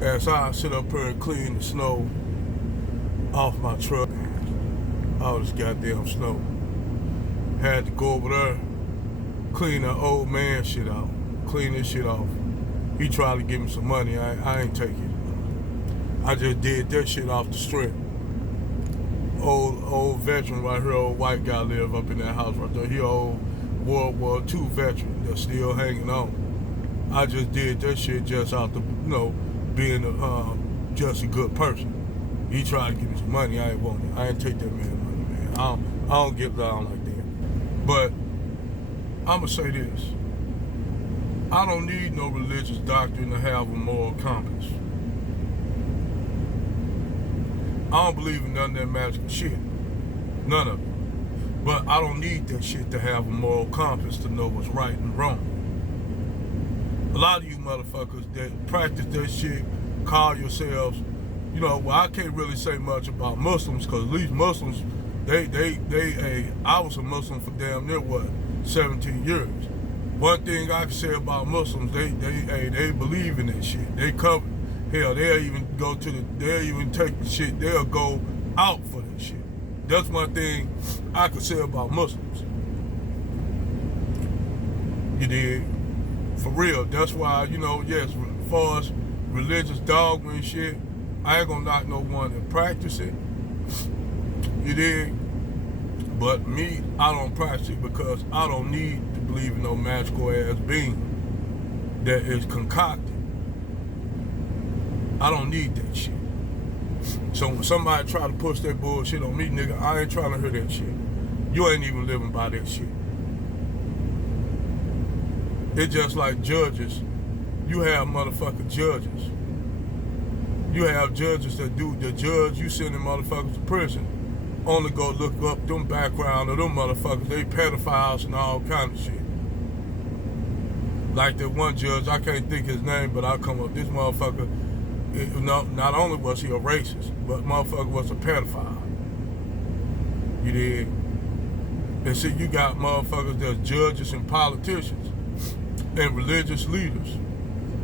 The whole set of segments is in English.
as I sit up here and clean the snow off my truck, all this goddamn snow, had to go over there, clean that old man shit out, clean this shit off. He tried to give me some money, I ain't take it. I just did that shit off the strip. Old veteran right here, old white guy live up in that house right there. He old World War II veteran that's still hanging on. I just did that shit just out the, being just a good person. He tried to give me some money, I ain't want it. I ain't take that man money, man. I don't get down like that. But I'ma say this. I don't need no religious doctrine to have a moral compass. I don't believe in none of that magical shit. None of it. But I don't need that shit to have a moral compass to know what's right and wrong. A lot of you motherfuckers that practice that shit call yourselves, I can't really say much about Muslims, because at least Muslims, I was a Muslim for damn near 17 years. One thing I can say about Muslims, they believe in that shit. They cover. Hell, they'll even take the shit, they'll go out for that shit. That's one thing I could say about Muslims. You dig? For real. That's why, yes, as far as religious dogma and shit, I ain't gonna knock no one that practice it. You dig? But me, I don't practice it because I don't need to believe in no magical ass being that is concocted. I don't need that shit. So when somebody try to push that bullshit on me, nigga, I ain't trying to hear that shit. You ain't even living by that shit. It's just like judges. You have motherfucking judges. You have judges that judge, you sending motherfuckers to prison. Only go look up them background of them motherfuckers. They pedophiles and all kind of shit. Like that one judge, I can't think his name, but I'll come up. This motherfucker, not only was he a racist, but motherfucker was a pedophile. You dig? And see, you got motherfuckers that's judges and politicians and religious leaders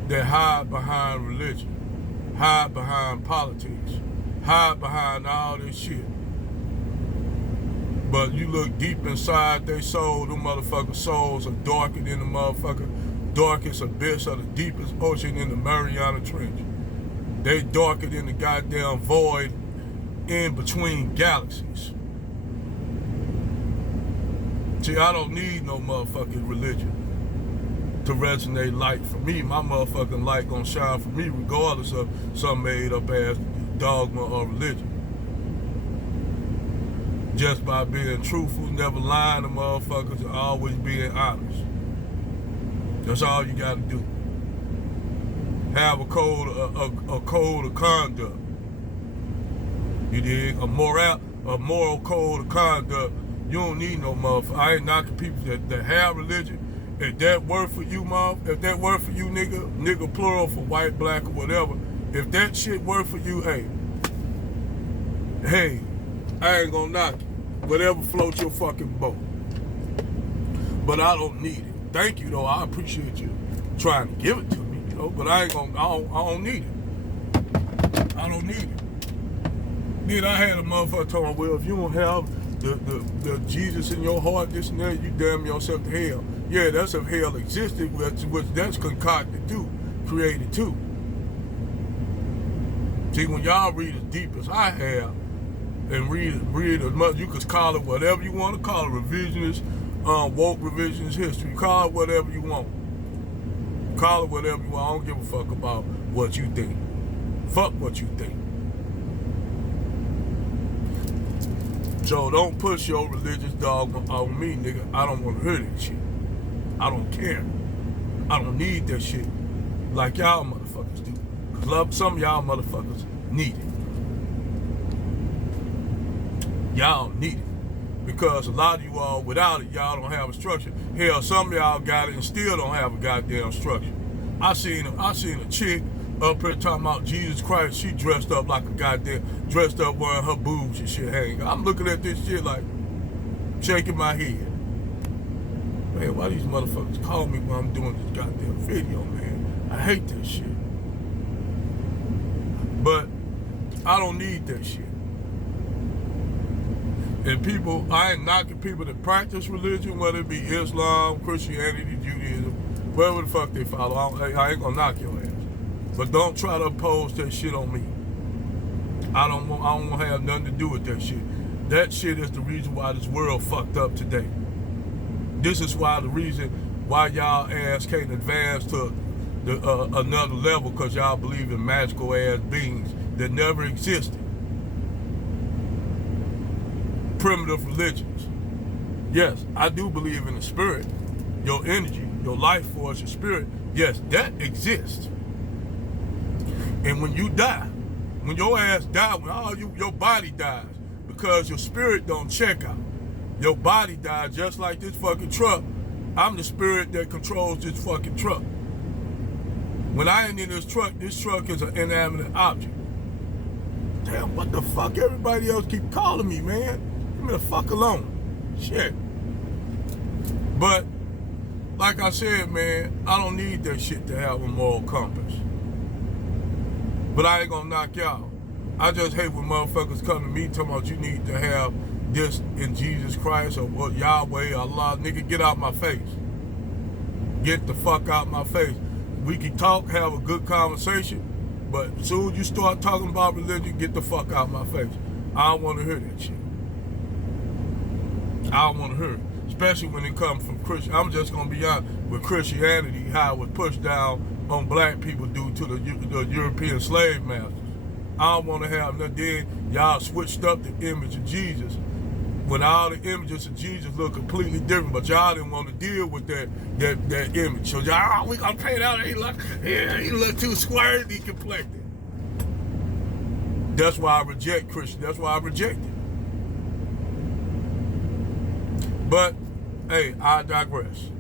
that hide behind religion, hide behind politics, hide behind all this shit. But you look deep inside their soul, them motherfucking souls are darker than the motherfucking darkest abyss of the deepest ocean in the Mariana Trench. They darker than the goddamn void in between galaxies. See, I don't need no motherfucking religion to resonate light for me. My motherfucking light gonna shine for me regardless of some made up ass dogma or religion. Just by being truthful, never lying to motherfuckers, and always being honest. That's all you gotta do. Have a code of conduct. You dig? A moral code of conduct. You don't need no motherfucker. I ain't knocking people that have religion. If that work for you, if that work for you, nigga plural for white, black, or whatever, if that shit work for you, hey, I ain't gonna knock it. Whatever floats your fucking boat. But I don't need it. Thank you, though. I appreciate you trying to give it to me, but I don't need it. I don't need it. Then I had a motherfucker tell me, well, if you don't have the Jesus in your heart, this and that, you damn yourself to hell. Yeah, that's if hell existed, which that's concocted too, created too. See, when y'all read as deep as I have, and read as much, you could call it whatever you want to call it, revisionist, woke revisionist history, call it whatever you want. Call it whatever you want. I don't give a fuck about what you think. Fuck what you think. So don't push your religious dogma on me, nigga. I don't want to hear that shit. I don't care. I don't need that shit like y'all motherfuckers do. Because some of y'all motherfuckers need it. Y'all need it. Because a lot of you all, without it, y'all don't have a structure. Hell, some of y'all got it and still don't have a goddamn structure. I seen a chick up here talking about Jesus Christ. She dressed up like a goddamn, wearing her boobs and shit hanging. I'm looking at this shit like, shaking my head. Man, why these motherfuckers call me when I'm doing this goddamn video, man? I hate this shit. I don't need that shit. And people, I ain't knocking people that practice religion, whether it be Islam, Christianity, Judaism, whatever the fuck they follow. I ain't gonna knock your ass. But don't try to oppose that shit on me. I don't want to have nothing to do with that shit. That shit is the reason why this world fucked up today. This is why the reason why y'all ass can't advance to another level, because y'all believe in magical ass beings that never existed. Primitive religions. Yes, I do believe in the spirit, your energy, your life force, your spirit. Yes, that exists. And when you die, when your ass die, when your body dies, because your spirit don't check out. Your body dies just like this fucking truck. I'm the spirit that controls this fucking truck. When I ain't in this truck is an inanimate object. Damn, what the fuck? Everybody else keep calling me, man. Leave me the fuck alone. Shit. But, like I said, man, I don't need that shit to have a moral compass. But I ain't gonna knock y'all. I just hate when motherfuckers come to me talking about you need to have this in Jesus Christ or what, Yahweh, Allah. Nigga, get out my face. Get the fuck out my face. We can talk, have a good conversation, but as soon as you start talking about religion, get the fuck out my face. I don't want to hear that shit. I don't want to hear it. Especially when it comes from Christian. I'm just going to be honest with Christianity, how it was pushed down on black people due to the European slave masters. I don't want to have nothing. Then y'all switched up the image of Jesus when all the images of Jesus look completely different, but y'all didn't want to deal with that image. So y'all, we gonna pay it out. He look too squarely complected. That's why I reject Christian. That's why I reject it. But hey, I digress.